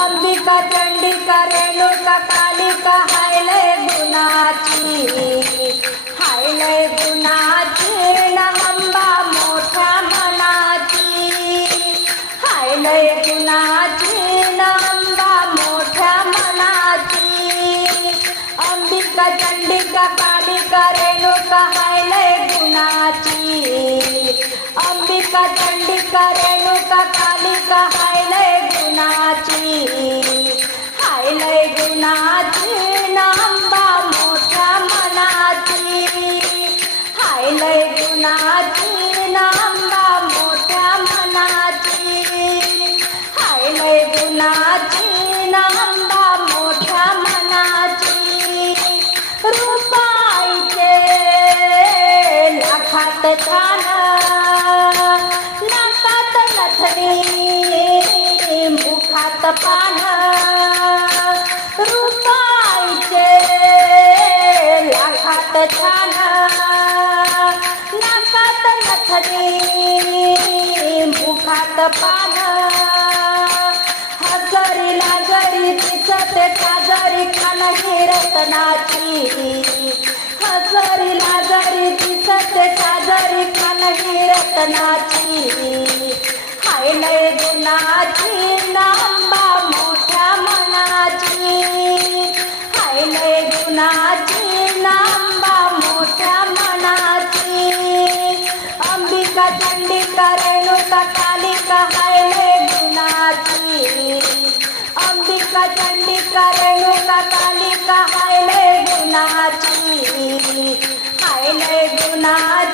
अंबिका चंडिका रेणुका कालिका हाय लय गुणाची हाय लय गुणाची नंबा मोठ्या मनाची हाय लय गुणाची नंबा मोठ्या मनाची अंबिका चंडिका कालिका रेणुका हाय लय गुणाची अंबिका चंडिका रेणुका कालिका हातात पान हजरी लागरी दिसते साजरी कान ही रत्नाची हजरी लागरी दिसते साजरी कान ही रत्नाची हाय लय गुणाची नाम कारण सकाळी काय लय गुणाची? काय लय गुणाची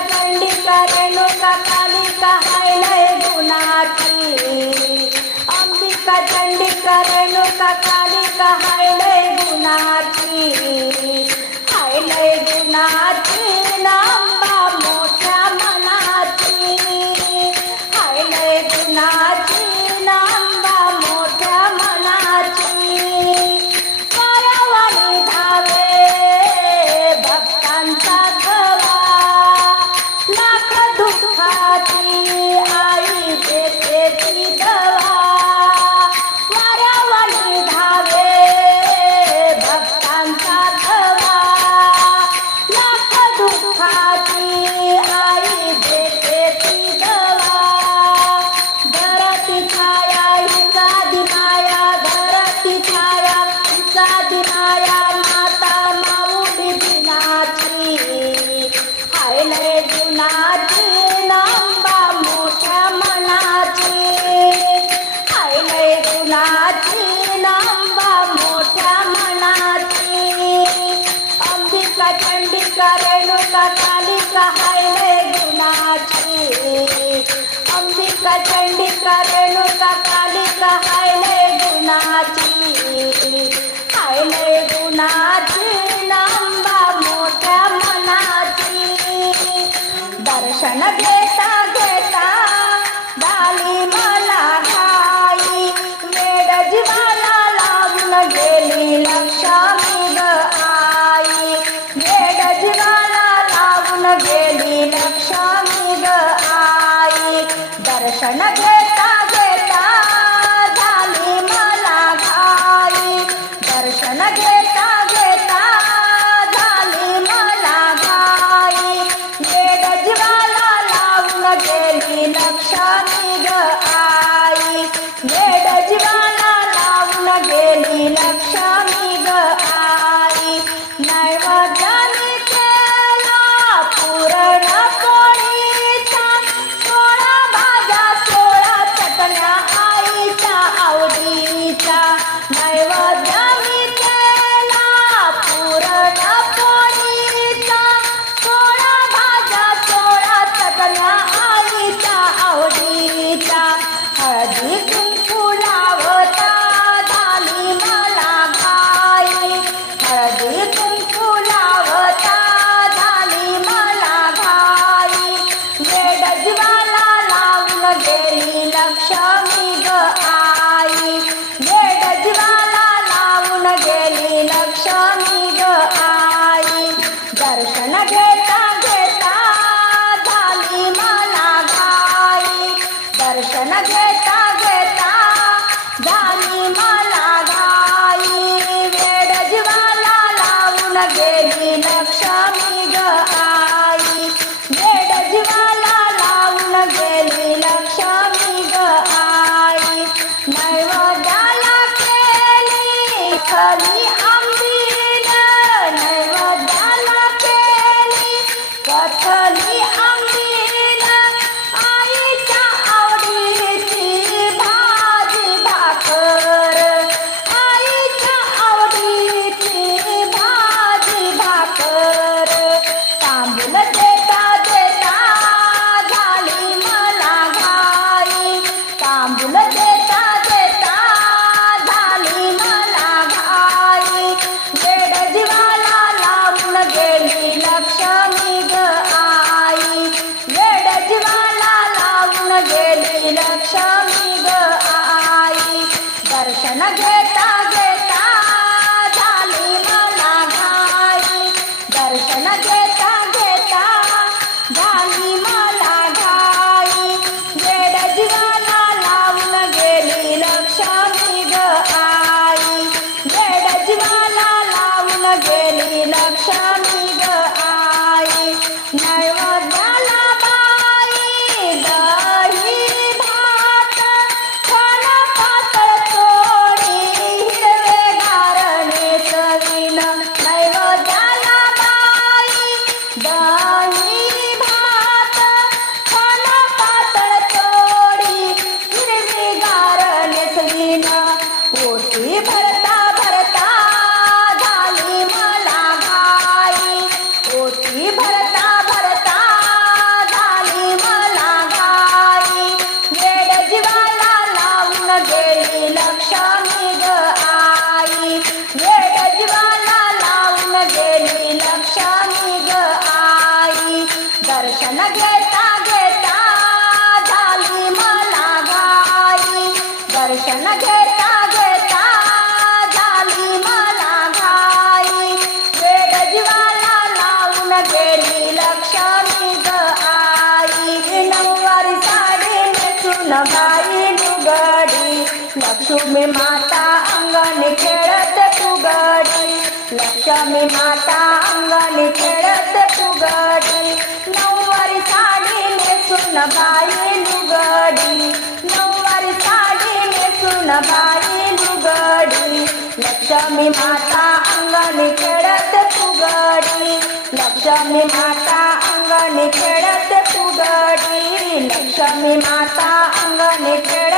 चंडिका रेणुका कालिका हाय लय गुणाची अंबिका चंडिका रेणुका कालिका हाय लय गुणाची. हाय लय गुणाची. Nabi ah लक्ष्मी माता अंगणी खेळत फुगडी लक्ष्मी माता अंगणी खेळत फुगडी नऊवारी साडी नेसून बाई लुगडी. नऊवारी साडी नेसून बाई लुगडी. लक्ष्मी माता अंगणी खेळत फुगडी लक्ष्मी माता अंगणी खेळत फुगडी लक्ष्मी माता अंगणी खेळत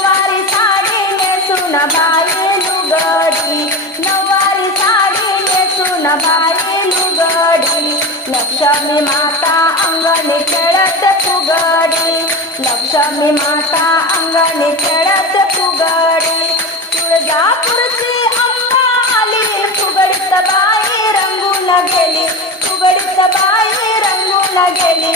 नेसून लुगडी नवारी साडी नेसून बाई लुगडी. लक्ष्मी माता अंगणी खेळत फुगडी लक्ष्मी माता अंगणी खेळत फुगडी. तुळजापूरची अंबा आली फुगडीत बाई रंगून गेली फुगडीत बाई रंगून गेली.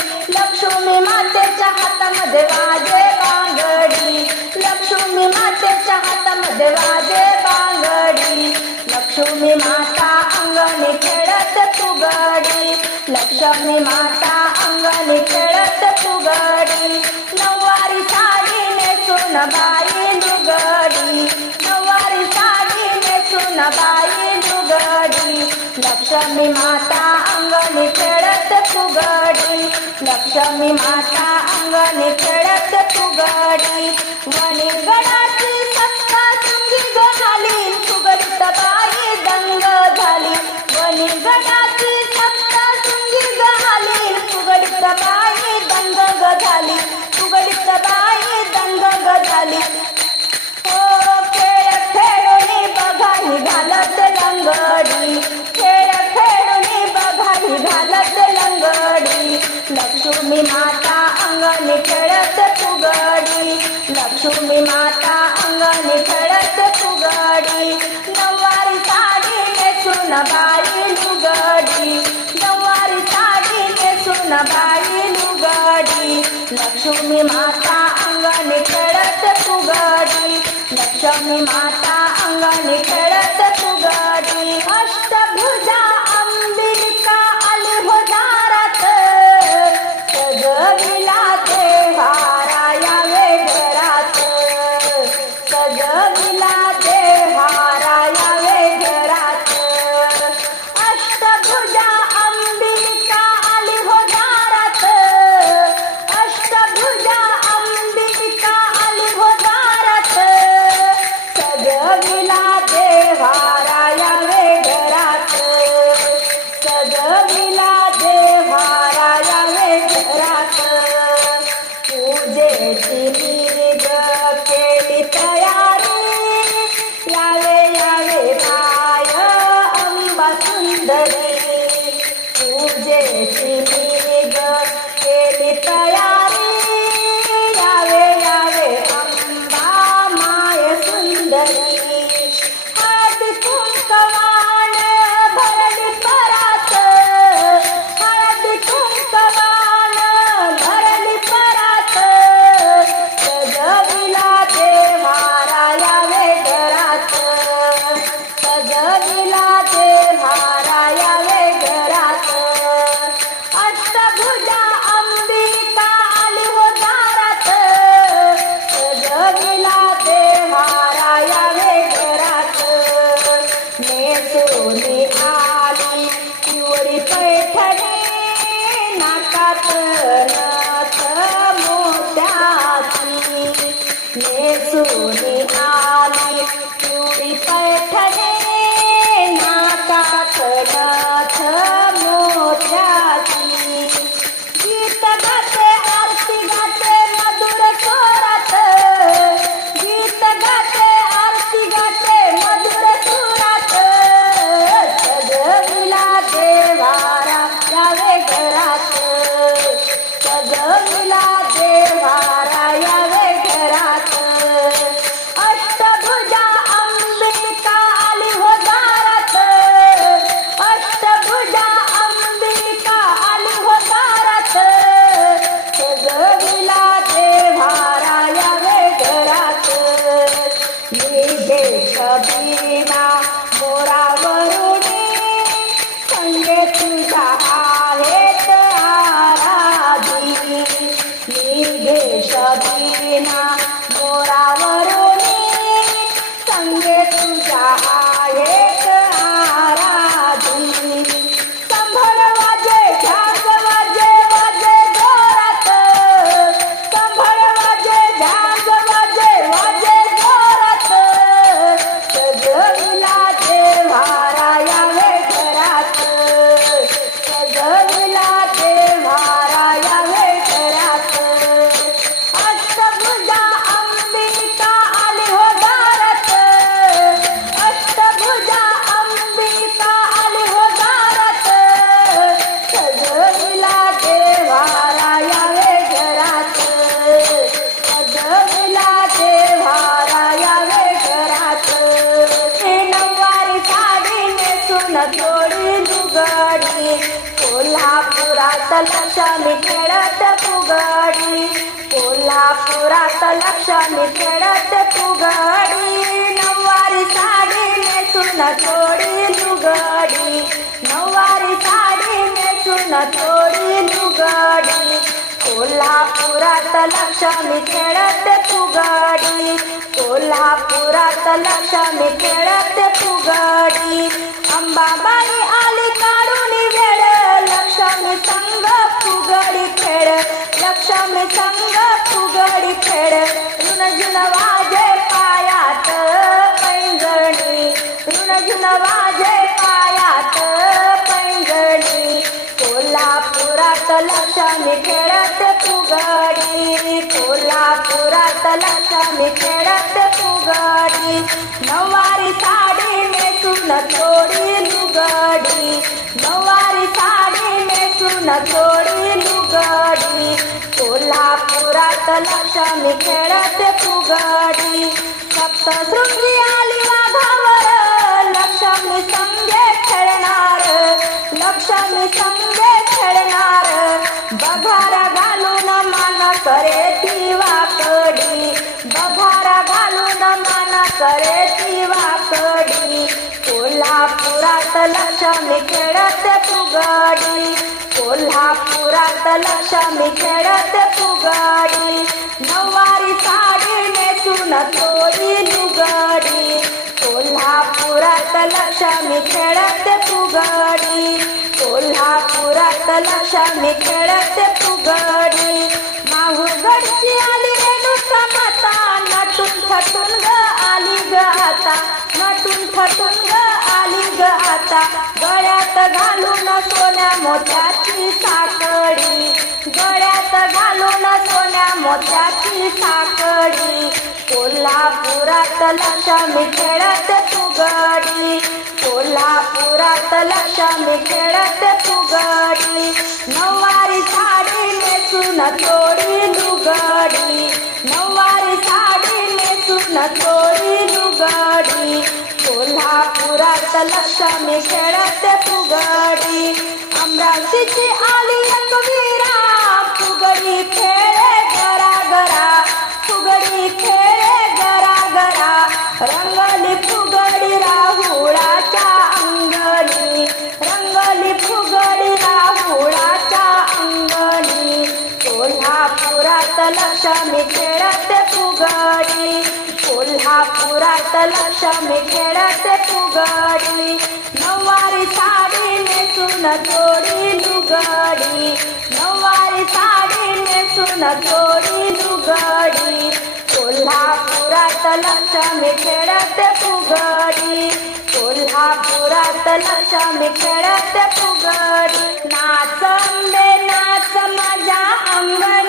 शबरी माता अंगणी खेळत फुगडी. नऊवारी साडी नेसून बाई लुगडी. नऊवारी साडी नेसून बाई लुगडी. लक्ष्मी माता अंगणी खेळत फुगडी. लक्ष्मी माता अंगणी खेळत फुगडी. वणीगडाची सत्ता सुंगी झाली फुगडीत बाई दंग झाली. वणीगडा लक्ष्मी माता अंगणी खेळत फुगडी. नववारी साडी नेसून बाई लुगडी. नववारी साडी नेसून बाई लुगडी. लक्ष्मी माता अंगणी खेळत फुगडी. लक्ष्मी माता अंगणी खेळत Jesse. फुगाडी कोल्हापुरात लक्ष्मी खेळत फुगाडी. कोल्हापुरात लक्ष्मी खेळत फुगाडी. नववारी साडी नेसून थोडी लुगाडी. नववारी साडी नेसून थोडी लुगाडी. कोल्हापुरात लक्ष्मी खेळत फुगाड़ी कोल्हापुरात लक्ष्मी खेळत फुगाड़ी अंबाबाई आली काढून वेळ. लक्ष्मी संग फुगडी खेळ. लक्ष्मी संग फुगडी खेळ. रुणझुन वाजे पायात पैंजणी. रुणझुन वाजे पायात पैंजणी. कोल्हापुरात लक्ष्मी खेळ. लक्ष्मी खेळत फुगडी. नवारी साडी नेसून थोडी लुगडी नऊवारी साडी नेसून थोडी लुगडी कोल्हापुरात लक्ष्मी खेळत फुगडी. सप्तशृंगी आली वाघावर. लक्ष्मी संगे खेळणार. लक्ष्मी संगे खेळणार. बघारा घालून मान करे ती वाकडी. बघारा घालून मान करे ती वाकडी. कोल्हापुरात लक्ष्मी खेळत फुगडी. कोल्हापुरात लक्ष्मी खेळत फुगडी. नऊवारी साडी नेसून थोडी लुगाडी. कोल्हापुरात लक्ष्मी खेळत फुगडी. लक्षा मी खेळते फुगडी. माहुरगडची आली रेणुका माता नटून थटून ग आली ग आता. नटून थटून ग आली ग आता. गळ्यात घालून सोन्या मोत्याची साकडी. गळ्यात घालून सोन्या मोत्याची साकडी. कोल्हापुरात लक्ष्मी खेळत फुगडी. कोल्हापुरात लक्ष्मी खेळत फुगडी. नऊवारी साडी नेसून थोडी लुगडी. नऊवारी साडी नेसून थोडी लुगडी. कोल्हापुरात लक्ष्मी खेळत फुगडी. अमरावतीची आली एकवीरा फुगडी खेळ कोल्हापुरात लक्ष्मी खेळत फुगडी कोल्हापुरात लक्ष्मी खेळत फुगडी नवारी साडी नेसून थोडी लुगडी नवारी साडी नेसून थोडी लुगडी कोल्हापुरात लक्ष्मी खेळत फुगडी कोल्हापुरात लक्ष्मी खेळत फुगडी नाच नाच माझ्या अंगणात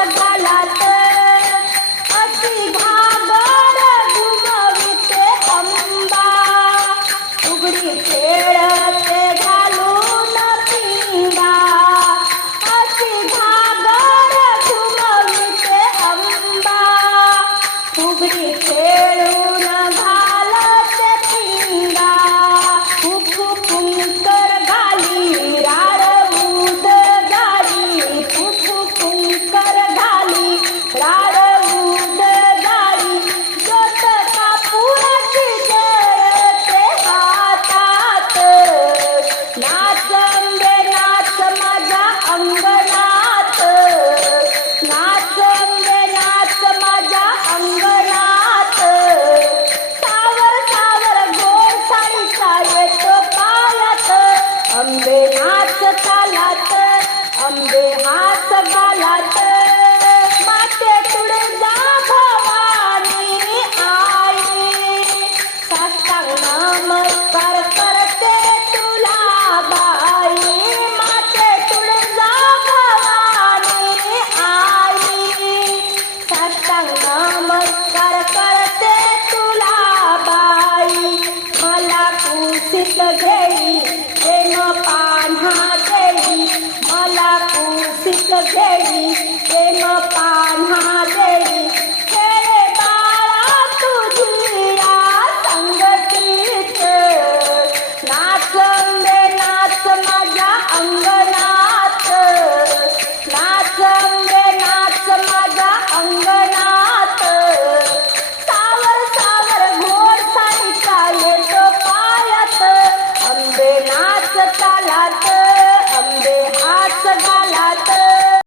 I got the color.